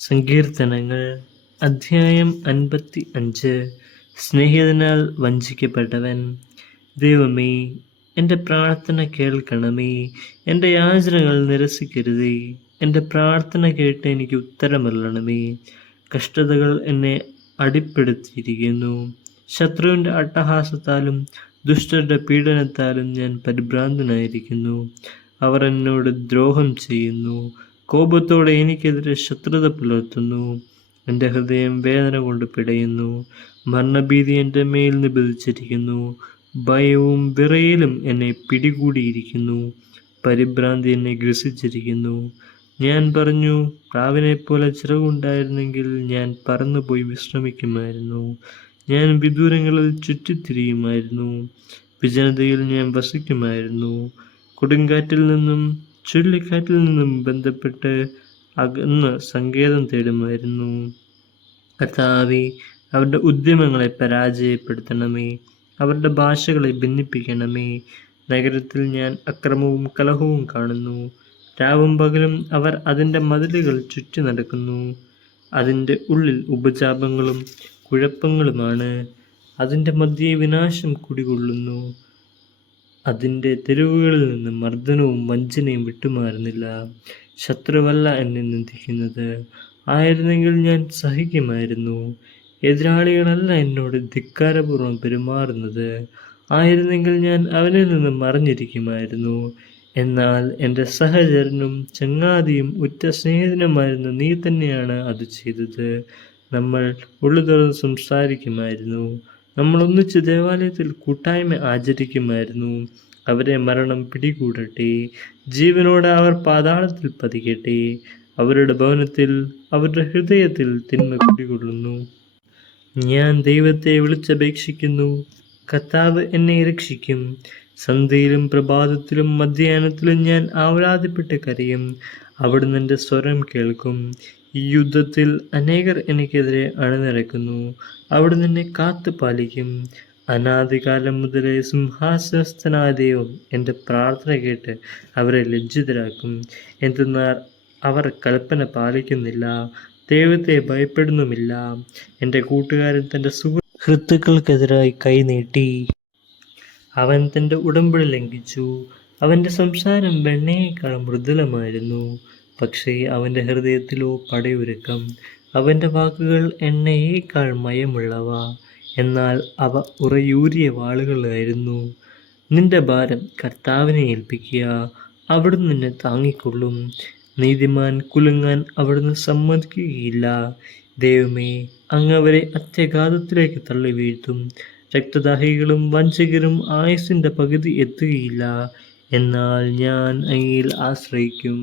സങ്കീർത്തനങ്ങൾ അധ്യായം 55. സ്നേഹിതനാൽ വഞ്ചിക്കപ്പെട്ടവൻ. ദൈവമേ, എൻ്റെ പ്രാർത്ഥന കേൾക്കണമേ. എൻ്റെ യാചനകൾ നിരസിക്കരുതേ. എൻ്റെ പ്രാർത്ഥന കേട്ട് എനിക്ക് ഉത്തരമരുളണമേ. കഷ്ടതകൾ എന്നെ അടിപ്പെടുത്തിയിരിക്കുന്നു. ശത്രുവിൻ്റെ അട്ടഹാസത്താലും ദുഷ്ടരുടെ പീഡനത്താലും ഞാൻ പരിഭ്രാന്തനായിരിക്കുന്നു. അവർ എന്നോട് ദ്രോഹം ചെയ്യുന്നു. കോപത്തോടെ എനിക്കെതിരെ ശത്രുത പുലർത്തുന്നു. എൻ്റെ ഹൃദയം വേദന കൊണ്ട് പിടയുന്നു. മരണഭീതി എൻ്റെ മേൽ നിബന്ധിച്ചിരിക്കുന്നു. ഭയവും വിറയലും എന്നെ പിടികൂടിയിരിക്കുന്നു. പരിഭ്രാന്തി എന്നെ ഗ്രസിച്ചിരിക്കുന്നു. ഞാൻ പറഞ്ഞു, പ്രാവിനെപ്പോലെ ചിറകുണ്ടായിരുന്നെങ്കിൽ ഞാൻ പറന്നുപോയി വിശ്രമിക്കുമായിരുന്നു. ഞാൻ വിദൂരങ്ങളിൽ ചുറ്റിത്തിരിയുമായിരുന്നു. വിജനതയിൽ ഞാൻ വസിക്കുമായിരുന്നു. കൊടുങ്കാറ്റിൽ നിന്നും ചുഴലിക്കാറ്റിൽ നിന്നും ബന്ധപ്പെട്ട് അകന്ന് സങ്കേതം തേടുമായിരുന്നു. കർത്താവേ, അവരുടെ ഉദ്യമങ്ങളെ പരാജയപ്പെടുത്തണമേ. അവരുടെ ഭാഷകളെ ഭിന്നിപ്പിക്കണമേ. നഗരത്തിൽ ഞാൻ അക്രമവും കലഹവും കാണുന്നു. രാവും പകലും അവർ അതിൻ്റെ മതിലുകൾ ചുറ്റി നടക്കുന്നു. അതിൻ്റെ ഉള്ളിൽ ഉപജാപങ്ങളും കുഴപ്പങ്ങളുമാണ്. അതിൻ്റെ മധ്യേ വിനാശം കുടികൊള്ളുന്നു. അതിൻ്റെ തെരുവുകളിൽ നിന്ന് മർദ്ദനവും വഞ്ചനയും വിട്ടുമാറുന്നില്ല. ശത്രുവല്ല എന്നെ നിന്ദിക്കുന്നത്. ആയിരുന്നെങ്കിൽ ഞാൻ സഹിക്കുമായിരുന്നു. എതിരാളികളല്ല എന്നോട് ധിക്കാരപൂർവ്വം പെരുമാറുന്നത്. ആയിരുന്നെങ്കിൽ ഞാൻ അവനിൽ നിന്ന് മറഞ്ഞിരിക്കുമായിരുന്നു. എന്നാൽ എൻ്റെ സഹചരനും ചങ്ങാതിയും ഉറ്റ സ്നേഹിതനുമായിരുന്ന നീ തന്നെയാണ് അത് ചെയ്തത്. നമ്മൾ ഉള്ളു തുറന്ന് സംസാരിക്കുമായിരുന്നു. നമ്മൾ ഒന്നിച്ച് ദേവാലയത്തിൽ കൂട്ടായ്മ ആചരിക്കുമായിരുന്നു. അവരെ മരണം പിടികൂടട്ടെ. ജീവനോടെ അവർ പാതാളത്തിൽ പതിക്കട്ടെ. അവരുടെ ഭവനത്തിൽ, അവരുടെ ഹൃദയത്തിൽ തിന്മ കുടികൊള്ളുന്നു. ഞാൻ ദൈവത്തെ വിളിച്ചപേക്ഷിക്കുന്നു. കർത്താവ് എന്നെ രക്ഷിക്കും. സന്ധ്യയിലും പ്രഭാതത്തിലും മധ്യാഹ്നത്തിലും ഞാൻ ആവലാതിപ്പെട്ട് കരയും. അവിടുന്ന് എൻ്റെ സ്വരം കേൾക്കും. ഈ യുദ്ധത്തിൽ അനേകർ എനിക്കെതിരെ അണിനിരക്കുന്നു. അവിടുന്ന് എന്നെ കാത്തു പാലിക്കും. അനാദികാലം മുതലേ സിംഹാസനസ്ഥനായ ദൈവം എൻ്റെ പ്രാർത്ഥന കേട്ട് അവരെ ലജ്ജിതരാക്കും. എന്തെന്നാൽ അവർ കൽപ്പന പാലിക്കുന്നില്ല, ദൈവത്തെ ഭയപ്പെടുന്നുമില്ല. എൻ്റെ കൂട്ടുകാരൻ തൻ്റെ സുഹൃത്തുക്കൾക്കെതിരായി കൈനീട്ടി. അവൻ തൻ്റെ ഉടമ്പടി ലംഘിച്ചു. അവൻ്റെ സംസാരം വെണ്ണയേക്കാൾ മൃദുലമായിരുന്നു. പക്ഷേ അവൻ്റെ ഹൃദയത്തിലോ പടയൊരുക്കം. അവൻ്റെ വാക്കുകൾ എണ്ണയേക്കാൾ മയമുള്ളവ. എന്നാൽ അവ ഉറയൂരിയ വാളുകളായിരുന്നു. നിന്റെ ഭാരം കർത്താവിനെ ഏൽപ്പിക്കുക. അവിടുന്ന് നിന്നെ താങ്ങിക്കൊള്ളും. നീതിമാൻ കുലുങ്ങാൻ അവിടുന്ന് സമ്മതിക്കുകയില്ല. ദൈവമേ, അങ്ങ് അവരെ അത്യഘാതത്തിലേക്ക് തള്ളി വീഴ്ത്തും. രക്തദാഹികളും വഞ്ചകരും ആയുസ്സിൻ്റെ പകുതി എത്തുകയില്ല. എന്നാൽ ഞാൻ അങ്ങയിൽ ആശ്രയിക്കും.